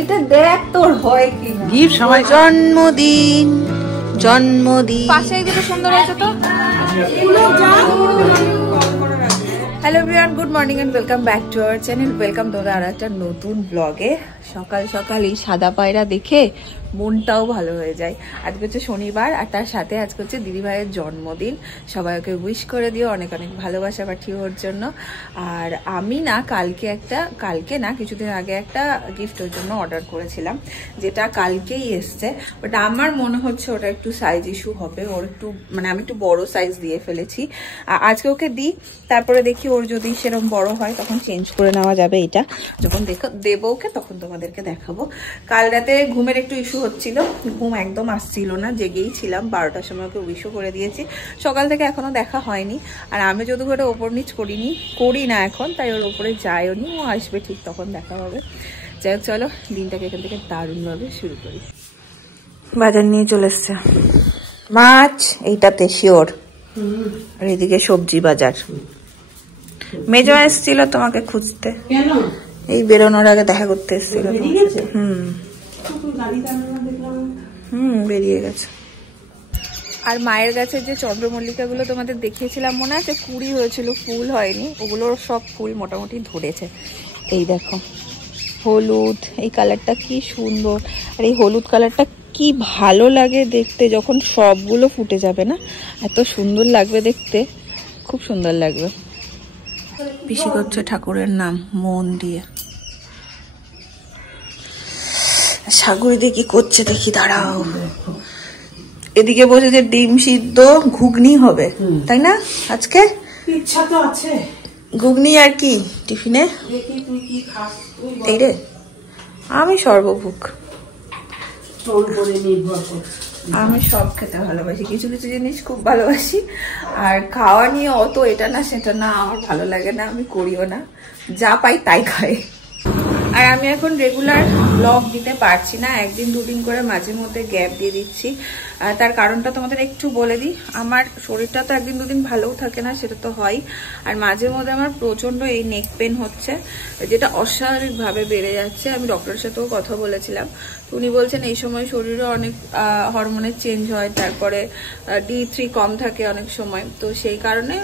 এটা দেখ তোর হয় কি গিফট সবাই জন্মদিন জন্মদিন পাশে এগুলো সুন্দর হয়েছে তো। Hello everyone, good morning and welcome back to our channel. Welcome তোমাদের আর একটা নতুন ব্লগে। সকাল সকাল এই সাদা পায়রা দেখে মনটাও ভালো হয়ে যায়। আজকে হচ্ছে শনিবার আর তার সাথে আজকে হচ্ছে দিদিভাইয়ের জন্মদিন। সবাই ওকে উইশ করে দিও, অনেক অনেক ভালোবাসা পাঠিয়ে ওর জন্য। আর আমি না কালকে না কিছুদিন আগে একটা গিফট ওর জন্য অর্ডার করেছিলাম, যেটা কালকেই এসছে। বাট আমার মনে হচ্ছে ওটা একটু সাইজ ইস্যু হবে, ওর একটু মানে আমি একটু বড় সাইজ দিয়ে ফেলেছি। আজকে ওকে দিই, তারপরে দেখি ওর যদি সেরকম বড় হয় তখন চেঞ্জ করে নেওয়া যাবে। এটা যখন দেবো ওকে তখন তোমাদেরকে দেখাবো। কাল রাতে ঘুমের একটু ইস্যু হচ্ছিল, ঘুম একদম আসছিল না, জেগেই ছিলাম। 12টার সময় ওকে উইশও করে দিয়েছি, সকাল থেকে এখনো দেখা হয়নি। আর আমি যদি ওটা ওপর নিচ করি না এখন, তাই ওর ওপরে যাইও নি, ও আসবে ঠিক তখন দেখা হবে। যাই হোক, চলো দিনটাকে এখান থেকে দারুণভাবে শুরু করি। বাজার নিয়ে চলে এসছে মাছ, এইটাতে শিওর। আর এদিকে সবজি বাজার। মেজো এসছিল তোমাকে খুঁজতে, এই বেরোনোর আগে দেখা করতে এসছিল। বেরিয়ে গেছে। আর মায়ের গাছে যে চন্দ্রমল্লিকা গুলো তোমাদের দেখিয়েছিলাম মনে আছে, কুড়ি হয়েছিল, ফুল হয়নি, ওগুলোর সব ফুল মোটামুটি ধরেছে। এই দেখো হলুদ, এই কালারটা কি সুন্দর। আর এই হলুদ কালারটা কি ভালো লাগে দেখতে, যখন সবগুলো ফুটে যাবে না এত সুন্দর লাগবে দেখতে, খুব সুন্দর লাগবে। পিসি করছে ঠাকুরের নাম মন দিয়ে। সাগর দিয়ে কি করছে দেখি, দাঁড়াও। এদিকে বসে যে ডিম সিদ্ধ ঘুগনি হবে, তাই না? আজকে ইচ্ছা তো আছে ঘুগনি আর কি টিফিনে। এই রে, আমি সর্বভুক, আমি সব খেতে ভালোবাসি, কিছু কিছু জিনিস খুব ভালোবাসি। আর খাওয়া নিয়ে অত এটা না সেটা না আমার ভালো লাগে না, আমি করিও না, যা পাই তাই খাই। আর আমি এখন রেগুলার ব্লগ দিতে পারছি না, একদিন দুদিন করে মাঝে মধ্যে গ্যাপ দিয়ে দিচ্ছি। তার কারণটা তোমাদের একটু বলে দিই। আমার শরীরটা তো একদিন দুদিন ভালোও থাকে না, সেটা তো হয়। আর মাঝে মধ্যে আমার প্রচন্ড এই নেক পেন হচ্ছে, যেটা অস্বাভাবিকভাবে বেড়ে যাচ্ছে। আমি ডক্টরের সাথেও কথা বলেছিলাম, তো উনি বলছেন এই সময় শরীরে অনেক হরমোনের চেঞ্জ হয়, তারপরে D3 কম থাকে অনেক সময়, তো সেই কারণে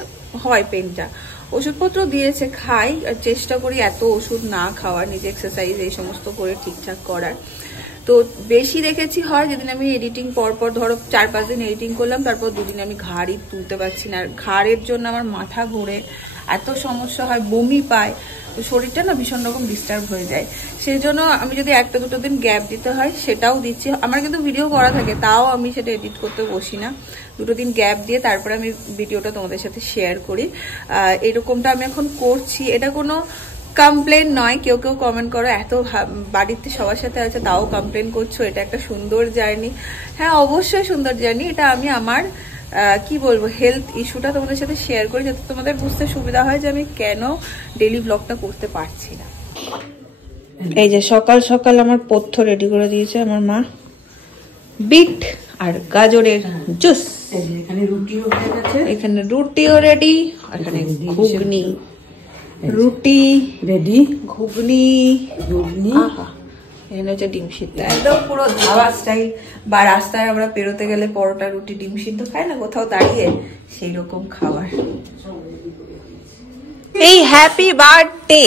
হয় পেনটা। ওষুধপত্র দিয়েছে, খাই, আর চেষ্টা করি এত ওষুধ না খাওয়ার, নিজে এক্সারসাইজ এই সমস্ত করে ঠিকঠাক করার। তো বেশি দেখেছি হয় যেদিন আমি এডিটিং পরপর ধরো 4-5 দিন এডিটিং করলাম, তারপর দুদিন আমি ঘাড়ই তুলতে পারছি না। আর ঘাড়ের জন্য আমার মাথা ঘোরে, এত সমস্যা হয়, বমি পায়, তো শরীরটা না ভীষণ রকম ডিস্টার্ব হয়ে যায়। সেই জন্য আমি যদি 1-2 দিন গ্যাপ দিতে হয় সেটাও দিচ্ছি। আমার কিন্তু ভিডিও করা থাকে, তাও আমি সেটা এডিট করতে বসি না, 2 দিন গ্যাপ দিয়ে তারপরে আমি ভিডিওটা তোমাদের সাথে শেয়ার করি। এরকমটা আমি এখন করছি। এটা কোনো কমপ্লেন নয়, কেউ কেউ কমেন্ট করো এত বাড়িতে সবার সাথে আছে তাও কমপ্লেন করছো, এটা একটা সুন্দর জার্নি। হ্যাঁ অবশ্যই সুন্দর জার্নি, এটা আমি আমার কি বলবো হেলথ ইস্যুটা তোমাদের সাথে শেয়ার করি, যাতে তোমাদের বুঝতে সুবিধা হয় যে আমি কেন ডেইলি ব্লগটা করতে পারছি না। এই যে সকাল সকাল আমার পথ্য রেডি করে দিয়েছে আমার মা, বিট আর গাজরের জুস। এখানে রুটিও রেডি, এখানে ঘুগনি, রুটি রেডি, ঘুগনি, এখানে হচ্ছে ডিম সিদ্ধ, একদম পুরো ধাবা স্টাইল। বা রাস্তায় আমরা পেরোতে গেলে পরোটা রুটি ডিম সিদ্ধ খাই না কোথাও দাঁড়িয়ে, সেই রকম খাবার। এই হ্যাপি বার্থডে,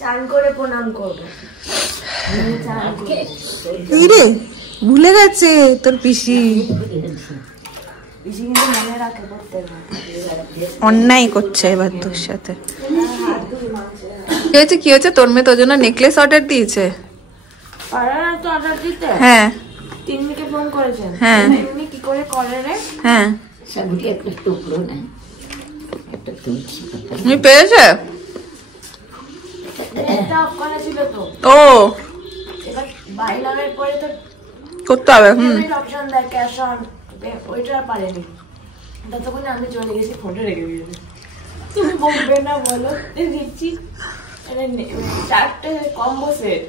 চান করে প্রণাম করবো। এই রে ভুলে গেছে তোর পিসি, অন্যায় করছে এবার তোর সাথে। কি হয়েছে তোর মেয়ে তোর জন্য নেকলেস অর্ডার দিয়েছে? হ্যাঁ 3 ফোন করেছেন। হ্যাঁ কি করে করে রে? হ্যাঁ একটা টুকরো না, তুমি পেয়েছে? ছিল তো, ও এবার বাইলারের পরে তো করতে হবে। অপশন দেয় ক্যাশ অন, ওইটা পারেনি, ততক্ষণ আমি চলে গেছি, ফোনটা রেখে দিয়েছি। তুমি বলবে না বলো, দিচ্ছি 4টে কম্বো সেট,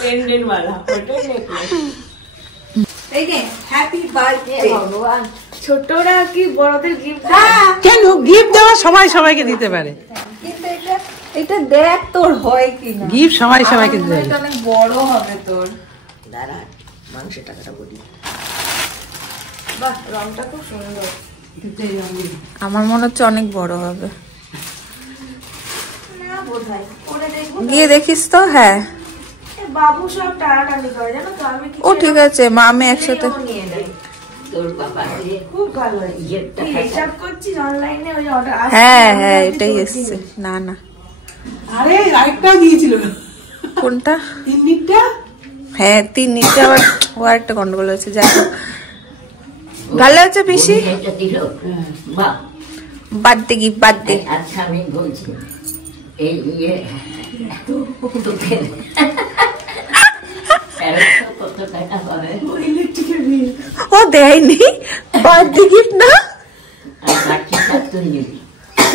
পেন্ডেন্ট वाला, ওটাই নেকলেস। এই যে হ্যাপি বার্থডে। ভগবান, ছোটরা কি বড়দের গিফট? কেন গিফট দেওয়া সবাই সবাইকে দিতে পারে, কিন্তু এটা এটা দেখ তোর হয় কিনা। গিফট সবাই সবাইকে দিতে এটা অনেক বড় হবে তোর। দাঁড়া মাংসের টাকাটা বলি। বাহ, রংটা খুব সুন্দর। আমার মনে হচ্ছে অনেক বড় হবে। না বোধহয়, করে দেখবো। গিয়ে দেখিস তো। হ্যাঁ বাবু সব টানাটানি করে, জানো তো। আমি ও ঠিক আছে, মা আমি একসাথে। নিয়ে নেয়, তোর বাবা খুব ভালো হয়। হিসাব করছি অনলাইনে, ওই অর্ডার। হ্যাঁ হ্যাঁ এটাই এসছে। না না আরে আরেকটা দিয়েছিল। কোনটা? 3 মিনিটটা। হ্যাঁ 3 নিচে আবার ও একটা গন্ডগোল হয়েছে। যাই হোক ভালো হচ্ছে পিসি। Birthday gift, birthday. আচ্ছা আমি বলছি এই কত টাকা হবে? ও দেয়নি বার্থডে গিফট না।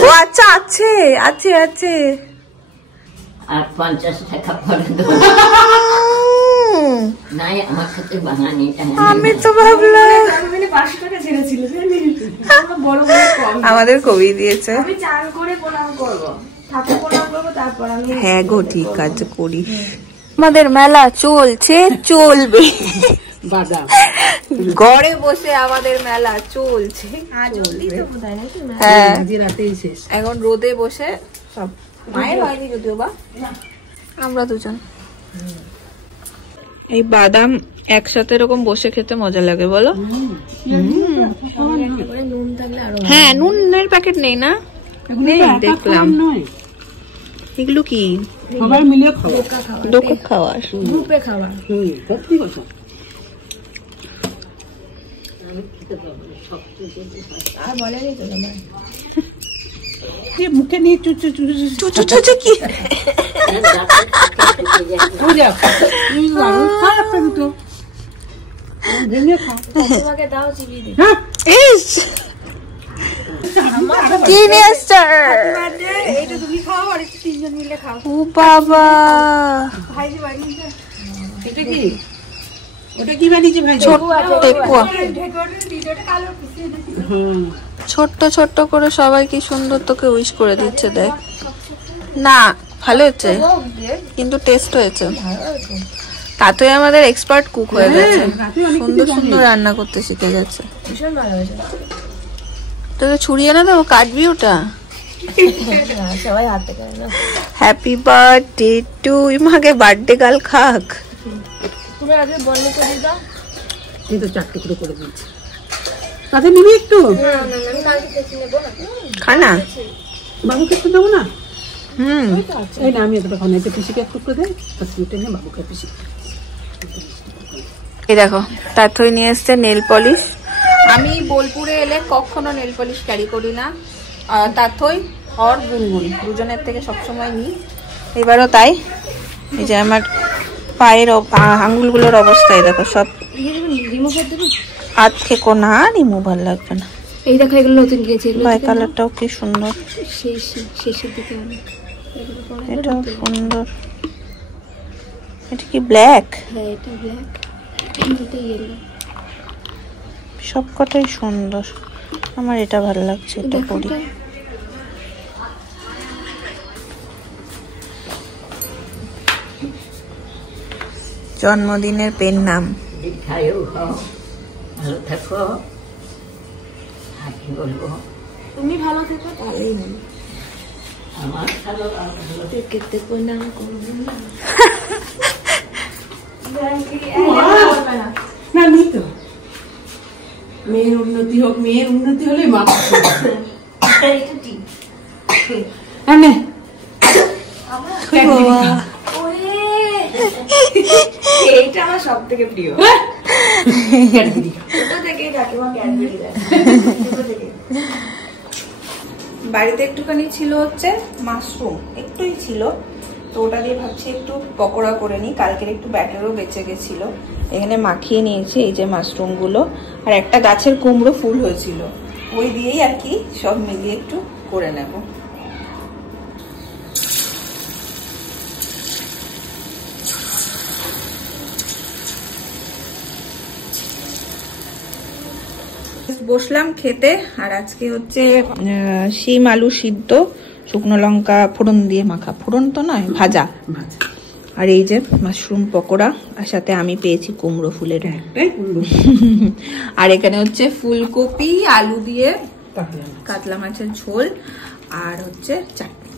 ও আচ্ছা আছে আছে আছে। আর 50 টাকা পরে দেবো। নাই আমার কাছে বানানি। আমি তো ভাবলাম 500 টাকা ছেড়েছিল, বড় বড় কম। আমাদের কবি দিয়েছে। আমি চান করে প্রণাম করবো, ঠাকুর প্রণাম করবো, তারপর আমি। হ্যাঁ গো ঠিক আছে করি। আমাদের মেলা চলছে, চলবে। ঘরে বসে আমাদের মেলা চলছে। হ্যাঁ এখন রোদে বসে সব। মায়ের হয়নি যদিও বা, আমরা দুজন। এই বাদাম একসাথে এরকম বসে খেতে মজা লাগে বলো। নুন থাকলে আরো। হ্যাঁ নুনের প্যাকেট নেই না? নেই দেখলাম। এগুলো কি? সবাই মিলে খাওয়া, ডোকা খাওয়ার, গ্রুপে খাওয়া। সত্যি কথা। আর বলেনি তো তোমার মুখে নিয়ে চুচু চুচু কি? তোমাকে দাও, চিবিয়ে দিই। ইস কি নেস্টার। এইটা তুমি খাও, আর একটু 3 জন মিলে খাও। ও বাবা ভাইজি বানিয়েছে। এটা কি? ওটা কি বানিয়েছে ভাই? ছোট্ট টেকুয়া। ভিডিওটা কালো পিছিয়ে দিছি। ছোট্ট ছোট্ট করে সবাই কি সুন্দর তোকে উইশ করে দিচ্ছে দেখ। না ভালো হচ্ছে কিন্তু টেস্ট হয়েছে। তাতে আমাদের এক্সপার্ট কুক হয়ে গেছে, সুন্দর সুন্দর রান্না করতে শিখে গেছে। ভীষণ ভালো হয়েছে। তোকে ছুরিয়ে না দেবো, কাটবি ওটা। সবাই হাতে করে না। হ্যাপি বার্থডে টু ইমাকে বার্থডে গাল খাক। তুমি আগে বন্ধ করে দাও। এই তো 4 টুকরো করে দিচ্ছি। তাতে নিবি একটু? আমি কালকে দেখে নেবো না। খানা বাবুকে একটু দেবো না? এই না আমি এটা খাওয়া নাই। পিসিকে একটু করে দেয়, পিসিটা নিয়ে বাবুকে পিসি। এই দেখো তাথই নিয়ে এসছে নেল পলিশ। আমি বোলপুরে এলে কখনো নেল পলিশ ক্যারি করি না। তাথই আর বুলবুল দুজনের থেকে সবসময় নিই, এবারও তাই। এই যে আমার পায়ের আঙ্গুলগুলোর অবস্থায় দেখো সব। রিমুভার দেবো? আর থেকো না, রিমুভার লাগবে না। এই দেখো এগুলো নতুন গেছে। বাই কালারটাও কি সুন্দর, শেষের দিকে অনেক। এটাও সুন্দর। এটা কি ব্ল্যাক? হ্যাঁ এটা ব্ল্যাক, এটা ইয়েলো। সব কটাই সুন্দর, আমার এটা ভালো লাগছে, এটা পরি। জন্মদিনের পেন নাম। ভালো থাকো। বলবো তুমি ভালো থেকো তাহলেই হবে। আমার ভালো কেটে প্রণাম করবো না। না নেই তো। মেয়ের উন্নতি হোক, মেয়ের উন্নতি হলে মা। এটা ঠিক। এইটা আমার সব থেকে প্রিয়। বাড়িতে একটুখানি ছিল হচ্ছে মাশরুম, একটুই ছিল, তো ওটা দিয়ে ভাবছি একটু পকোড়া করে নিই। কালকের একটু ব্যাটারও বেঁচে গেছিল, এখানে মাখিয়ে নিয়েছি এই যে মাশরুম গুলো। আর একটা গাছের কুমড়ো ফুল হয়েছিল, ওই দিয়েই আর কি সব মিলিয়ে একটু করে নেব। বসলাম খেতে। আর আজকে হচ্ছে শিম আলু সিদ্ধ, শুকনো লঙ্কা ফোড়ন দিয়ে মাখা, ফোড়ন তো নয়, ভাজা। আর এই যে মাশরুম পকোড়া, আর সাথে আমি পেয়েছি কুমড়ো ফুলের। আর এখানে হচ্ছে ফুলকপি আলু দিয়ে কাতলা মাছের ঝোল, আর হচ্ছে চাটনি।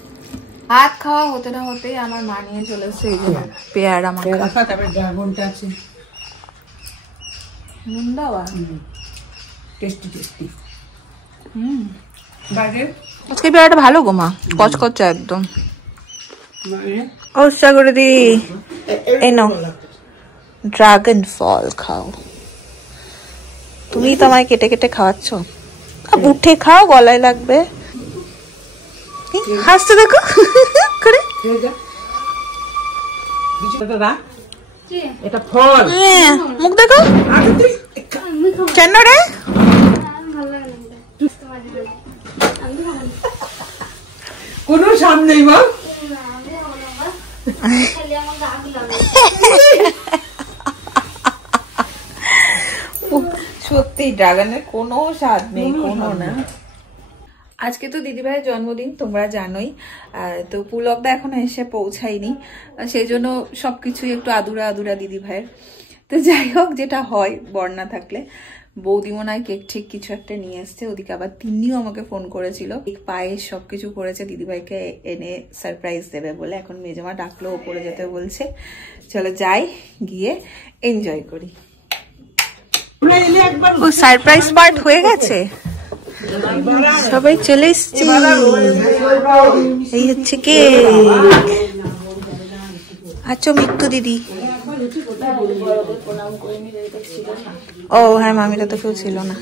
ভাত খাওয়া হতে না হতেই আমার মা নিয়ে চলেছে এই যে পেয়ারা মাখা। তারপরে ড্রাগনটা আছে, নুন দেওয়া, টেস্টি টেস্টি। বাইরে আজকে পেয়ারাটা ভালো গো মা, কচকচা একদম। ও সাগর দি, এই নাও ড্রাগন ফল খাও। তুমি তো আমায় কেটে কেটে খাওয়াচ্ছ, উঠে খাও, গলায় লাগবে। হাসতে দেখো করে, এটা ফল, মুখ দেখো। কেন রে? কোনো সামনেই বল। সত্যি ড্রাগনের কোনো স্বাদ নেই, কোনো না। আজকে তো দিদিভাইয়ের জন্মদিন, তোমরা জানোই। তো পুলকদা এখনো এসে পৌঁছায়নি, সেই জন্য সবকিছুই একটু আদুরা আদুরা দিদিভাইয়ের। তো যাই হোক, যেটা হয় বর্ণা থাকলে, বৌদি মনে হয় কেক ঠিক কিছু একটা নিয়ে এসছে। ওদিকে আবার তিন্নিও আমাকে ফোন করেছিল, পায়েস সবকিছু করেছে দিদিভাইকে এনে সারপ্রাইজ দেবে বলে। এখন মেজমা ডাকলো ওপরে যেতে বলছে, চলো যাই, গিয়ে এনজয় করি। ও সারপ্রাইজ পার্ট হয়ে গেছে, সবাই চলে এসছে। এই হচ্ছে কেক। আচ্ছা মিত্তু দিদি। ও হ্যাঁ, মামিরা তো কেউ ছিল না।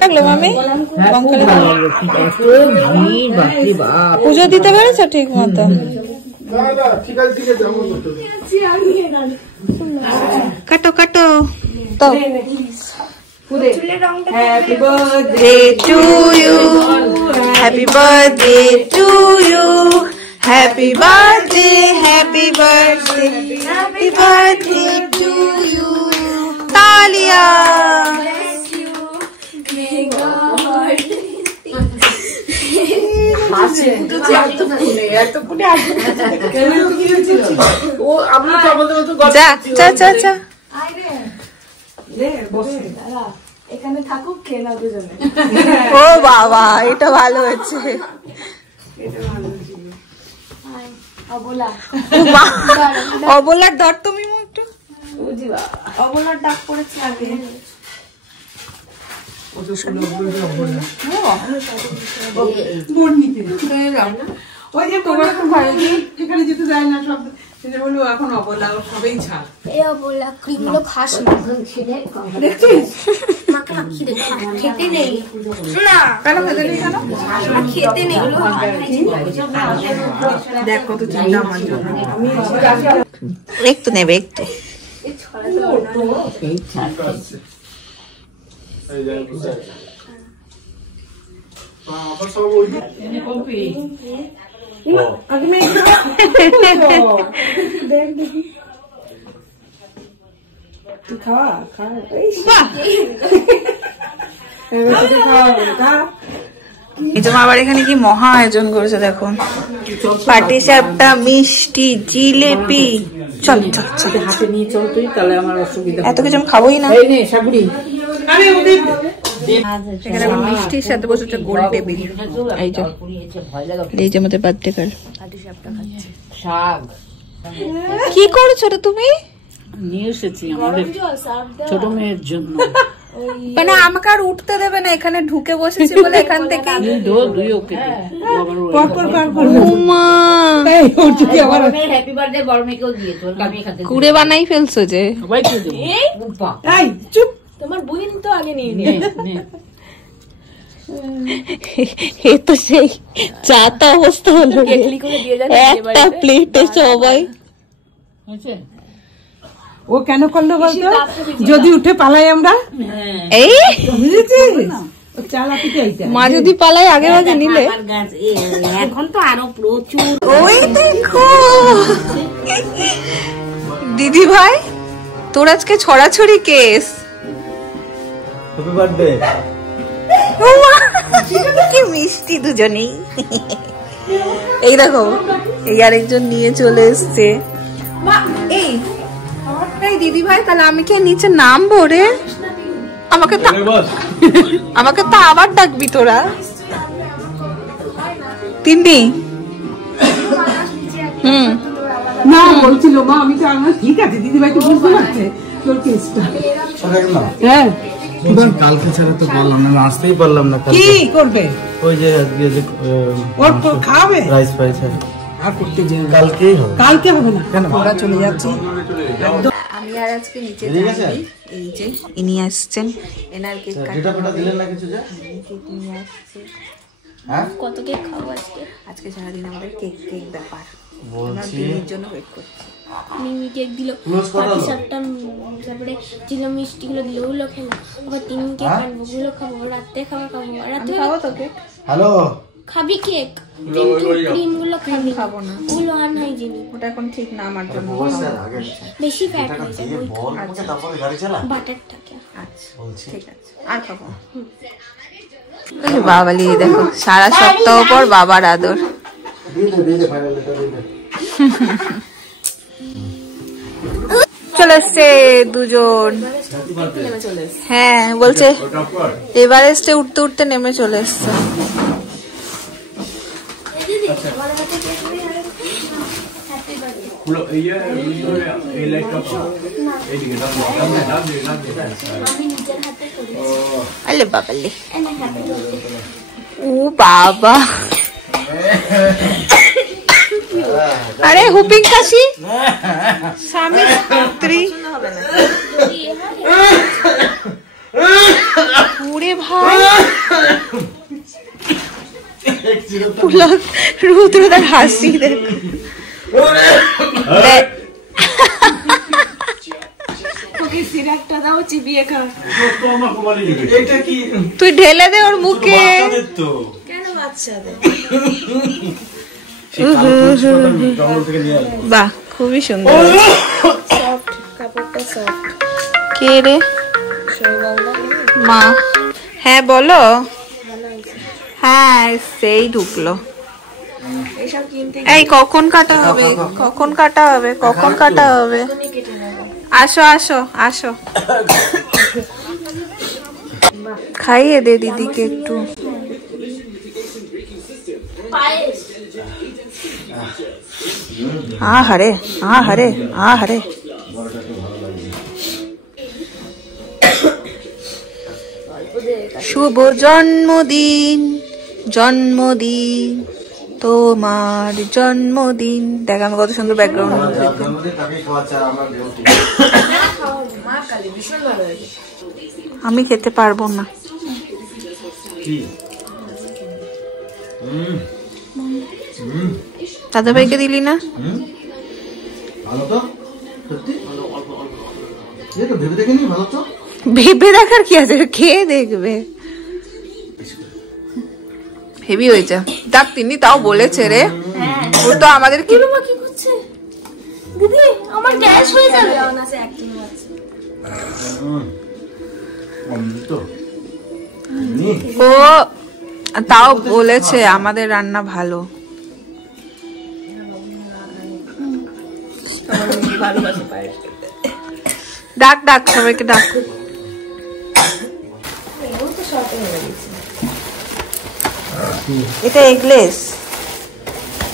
থাকলে মামি পুজো দিতে পেরেছ ঠিক মতো? কাটো কাটো তো। Happy birthday to you, happy birthday to you, happy birthday, happy birthday, happy birthday to you. Talia. এখানে থাকুক, খেয়ে নাও দুজনে। ও বাবা, এটা ভালো হয়েছে। অবলার দর তুমি একটু, অবলার ডাক পড়েছে আগে। এখানে যেতে যায় না, সব বলবো এখন অবলা সবাই ছাড়। এই অবলা ক্রিমগুলো খাস না, দেখছিস? খেতে নেই না, কেন খেতে নেই? কেন খেতে নেই? দেখ কত চিন্তা আমার জন্য। একটু নেবে, একটু। আবার এখানে কি মহা আয়োজন করেছে দেখো, পাটি সাপটা, মিষ্টি, জিলেপি। চল চল চল, হাতে নিয়ে চল তুই, তাহলে আমার অসুবিধা। এত কিছু আমি খাবোই না। এই নে সাবুরি। এখানে আবার মিষ্টির সাথে বসেছে গোল টেবিল। এই যে, এই যে আমাদের বার্থডে কার্ড। শাক কি করছো রে তুমি? নিয়ে এসেছি আমাদের ছোট মেয়ের জন্য। মানে আমাকে আর উঠতে দেবে না, এখানে ঢুকে বসেছি বলে এখান থেকে কুড়ে বানাই ফেলছো যে। তোমার বুইন তো আগে নিয়ে এ তো সেই চাটা অবস্থা হলো, একটা প্লেটে সবাই। ও কেন করলো বলতো, যদি উঠে পালাই আমরা। এই বুঝেছিস, মা যদি পালাই আগে আগে নিলে। এখন তো আরো প্রচুর। ওই দেখো দিদি ভাই, তোর আজকে ছড়াছড়ি কেস। Happy birthday. কি মিষ্টি দুজনেই। এই দেখো এই আরেকজন নিয়ে চলে এসছে। এই দিদি ভাই, তাহলে আমি কি নিচে নামবো রে? আমাকে তো আবার ডাকবি তোরা তিন্নি? না বলছিল মা, আমি তো ঠিক আছে দিদি ভাই তো বুঝতে পারছে তোর কেসটা। হ্যাঁ কালকে ছাড়া তো বললাম না, আসতেই পারলাম না। কি করবে? ওই যে আজকে যে ওর খাবে রাইস ফাইস আর করতে যে কালকেই হবে। কালকে হবে না কেন? ওরা চলে যাচ্ছে। আমি আর আজকে নিচে যাইনি। এই যে ইনি আসছেন, এনার কেক কাটা দিলেন না কিছু? যে কেক নিয়ে আসছে। হ্যাঁ কত কেক খাবো আজকে সারাদিন আমাদের কেক কেক ব্যাপার। আমরা দিনের জন্য ওয়েট করছি। মিমি কেক দিল, পাটি সাপটা, তারপরে চিলো মিষ্টিগুলো দিল, ওগুলো খেলাম। আবার 3 কেক আনবো, ওগুলো খাবো, রাতে খাবার খাবো। রাতে খাবো তো কেক? হ্যালো খাবি কেক? ক্রিম গুলো খাবি? খাবো না, ওগুলো আনহাইজেনিক, ওটা এখন ঠিক না আমার জন্য। বেশি ফ্যাট হয়ে যাবে, বাটার থাকে। আচ্ছা ঠিক আছে, আর খাবো। বাবালি দেখো, সারা সপ্তাহ পর বাবার আদর। চলে এসছে দুজন। হ্যাঁ বলছে এভারেস্টে উঠতে উঠতে নেমে চলে এসছে। আলে বাবালে, ও বাবা, আরে হুপিং কাশি স্বামী স্ত্রী। ওরে ভাই, রুদ্রদার হাসি দেখো। তুই ঢেলে দে ওর মুখে। বাহ, খুবই সুন্দর। কে রে? মা। হ্যাঁ বলো। হ্যাঁ সেই ঢুকলো। এই কখন কাটা হবে? কখন কাটা হবে? কখন কাটা হবে? আসো আসো আসো, খাইয়ে দে দিদিকে একটু। আহারে আহারে আহারে, শুভ জন্মদিন, জন্মদিন তোমার জন্মদিন। দেখ আমি কত সুন্দর ব্যাকগ্রাউন্ড। আমি খেতে পারবো না। দাদা ভাইকে দিলি না? ভেবে দেখার কি আছে, খেয়ে দেখবে। হেভি হয়েছে। দেখ তিনি তাও বলেছে রে, ও তো আমাদের কি করছে দিদি, আমার গ্যাস হয়ে যাবে। ও তাও বলেছে আমাদের রান্না ভালো। ডাক ডাক সবাইকে ডাক। এটা এগলেস,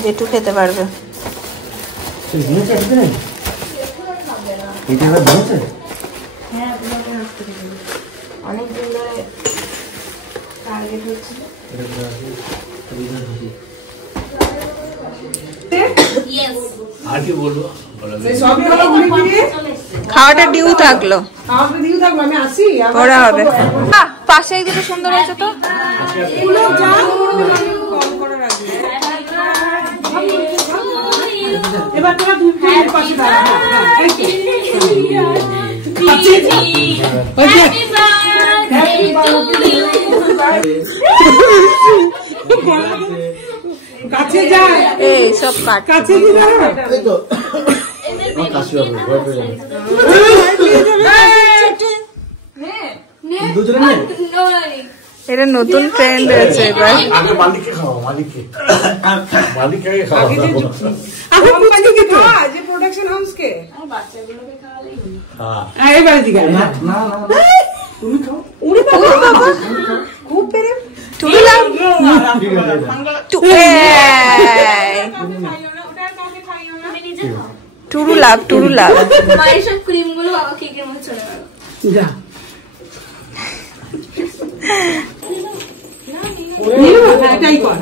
যেটু খেতে পারবে। খাওয়াটা ডিউ থাকলো, ওরা হবে। পাশে দুটো সুন্দর হয়েছে তো। এবার তোরা দুই পাশে দাঁড়া। কাছে যায়, এই সব কাছে এটা নতুন ট্রেন্ড হয়েছে এবার। আগে মালিককে খাওয়া, মালিককে খাওয়া। কোম্পানিকে খাওয়া, যে প্রোডাকশন হাউসকে। আমার বাচ্চাগুলোকে খাওয়ালেই হলো। হ্যাঁ এবার দিকে না না না তুমি খাও। উড়ি বাবা খুব পেরে টুরুলাভ টুরুলাভ টুরুলাভ। মায়ের সব ক্রিম গুলো বাবা কেকের মধ্যে চলে গেল। যা এটাই কর।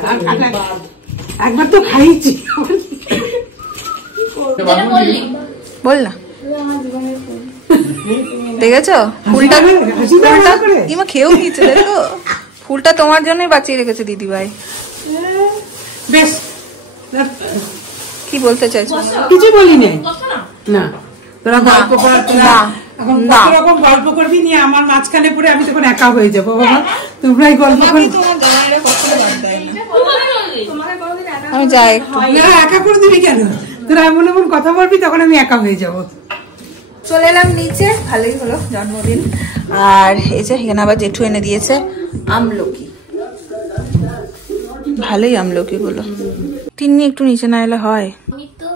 একবার তো খাইছি। বল না, দেখেছো ফুলটা? ইমা খেয়েও নিয়েছে, দেখো ফুলটা তোমার জন্যই বাঁচিয়ে রেখেছে দিদিভাই। বেশ, কি বলতে চাইছো? কিছু বলি নাই। না তোরা গল্প কর, না এখন কত রকম গল্প করবি নিয়ে আমার মাঝখানে পড়ে আমি তখন একা হয়ে যাবো। বাবা তোমরাই গল্প করো। আমি যাই একটু। না একা করে দিবি কেন? তোরা এমন এমন কথা বলবি তখন আমি একা হয়ে যাবো। চলে এলাম নিচে, ভালোই হলো জন্মদিন। আর এই যে এখানে আবার জেঠু এনে দিয়েছে আমলকি, ভালোই আমলকি গুলো। তিন্নি একটু নিচে না এলে হয়? আমি তো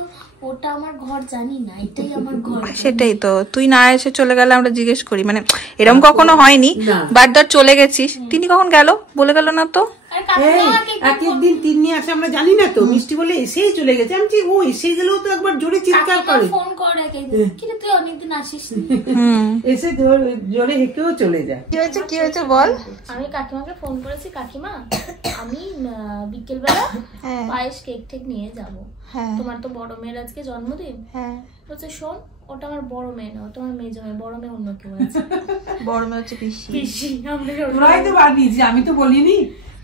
ওটা আমার ঘর জানি না, এটাই আমার ঘর। সেটাই তো, তুই না এসে চলে গেলে আমরা জিজ্ঞেস করি, মানে এরকম কখনো হয়নি। বাট ধর চলে গেছিস, তিনি কখন গেল বলে গেল না তো। একদিন তিন্নি আসে আমরা জানি না তো, মিষ্টি বলে এসেই চলে গেছে। আমি ও এসে গেলেও তো একবার জোরে চিৎকার করে, ফোন করে কিন্তু তুই অনেকদিন আসিস। এসে জোরে হেঁকেও চলে যায়। কি হয়েছে কি হয়েছে বল। আমি কাকিমাকে ফোন করেছি, কাকিমা আমি বিকেল বেলা পায়েস কেক ঠেক নিয়ে যাবো, তোমার তো বড় মেয়ের আজকে জন্মদিন। বলছে শোন, ওটা আমার বড় মেয়ে না, ওটা আমার মেয়ে মেয়ে, বড় মেয়ে অন্য কেউ আছে। বড় মেয়ে হচ্ছে পিসি। তোরাই তো বানিয়েছি, আমি তো বলিনি।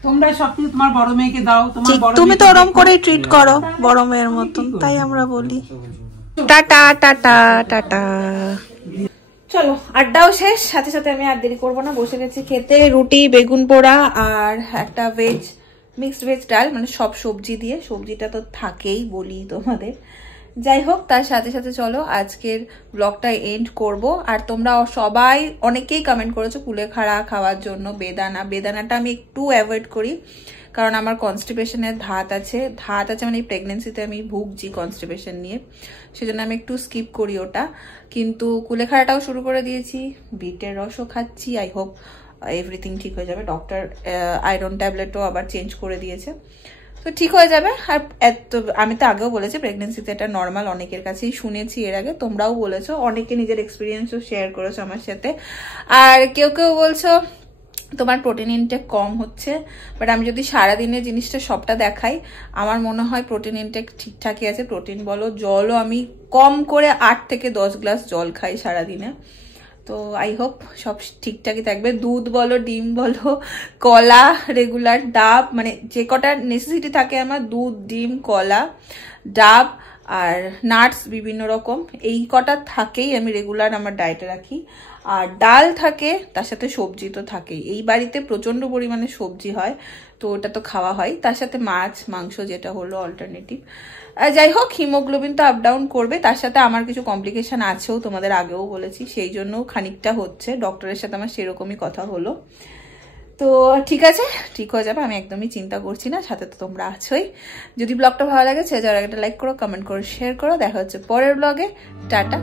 তোমরা সবকিছু তোমার বড় মেয়েকে দাও, তোমার বড় তুমি তো ওরম করে ট্রিট করো বড় মেয়ের মতন, তাই আমরা বলি টাটা টাটা টাটা। চলো আড্ডাও শেষ, সাথে সাথে আমি আর দেরি করবো না, বসে গেছি খেতে। রুটি, বেগুন পোড়া আর একটা ভেজ মিক্সড ভেজ ডাল, মানে সব সবজি দিয়ে। সবজিটা তো থাকেই বলি তোমাদের। যাই হোক, তার সাথে সাথে চলো আজকের ব্লগটা এন্ড করব। আর তোমরা সবাই অনেকেই কমেন্ট করেছো কুলেখাড়া খাওয়ার জন্য। বেদানাটা আমি একটু অ্যাভয়েড করি, কারণ আমার কনস্টিপেশনের ধাত আছে মানে এই প্রেগনেন্সিতে আমি ভুগছি কনস্টিপেশন নিয়ে, সেজন্য আমি একটু স্কিপ করি ওটা। কিন্তু কুলেখাড়াটাও শুরু করে দিয়েছি, বিটের রসও খাচ্ছি। আই হোপ এভরিথিং ঠিক হয়ে যাবে। ডক্টর আয়রন ট্যাবলেটও আবার চেঞ্জ করে দিয়েছে, তো ঠিক হয়ে যাবে। আর আমি তো আগেও বলেছি প্রেগনেন্সিতে এটা নর্মাল, অনেকের কাছেই শুনেছি এর আগে, তোমরাও বলেছো, অনেকে নিজের এক্সপিরিয়েন্সও শেয়ার করেছো আমার সাথে। আর কেউ কেউ বলছো তোমার প্রোটিন ইনটেক কম হচ্ছে, বাট আমি যদি সারাদিনে জিনিসটা সবটা দেখাই, আমার মনে হয় প্রোটিন ইনটেক ঠিকঠাকই আছে। প্রোটিন বলো, জলও আমি কম করে 8 থেকে 10 গ্লাস জল খাই সারাদিনে। তো আই হোপ সব ঠিকঠাকই থাকবে। দুধ বলো, ডিম বলো, কলা রেগুলার, ডাব, মানে যে কটা নেসেসিটি থাকে আমার, দুধ, ডিম, কলা, ডাব আর নাটস বিভিন্ন রকম, এই কটা থাকেই আমি রেগুলার আমার ডায়েটে রাখি। আর ডাল থাকে, তার সাথে সবজি তো থাকেই। এই বাড়িতে প্রচন্ড পরিমাণে সবজি হয়, তো ওটা তো খাওয়া হয়। তার সাথে মাছ মাংস যেটা হলো অল্টারনেটিভ। যাই হোক, হিমোগ্লোবিন তো আপ ডাউন করবে, তার সাথে আমার কিছু কমপ্লিকেশন আছেও, তোমাদের আগেও বলেছি, সেই জন্য খানিকটা হচ্ছে। ডক্টরের সাথে আমার সেরকমই কথা হলো, তো ঠিক আছে, ঠিক হয়ে যাবে, আমি একদমই চিন্তা করছি না। সাথে তো তোমরা আছোই। যদি ব্লগটা ভালো লাগে, সে যাওয়ার একটা লাইক করো, কমেন্ট করো, শেয়ার করো। দেখা হচ্ছে পরের ব্লগে। টাটা।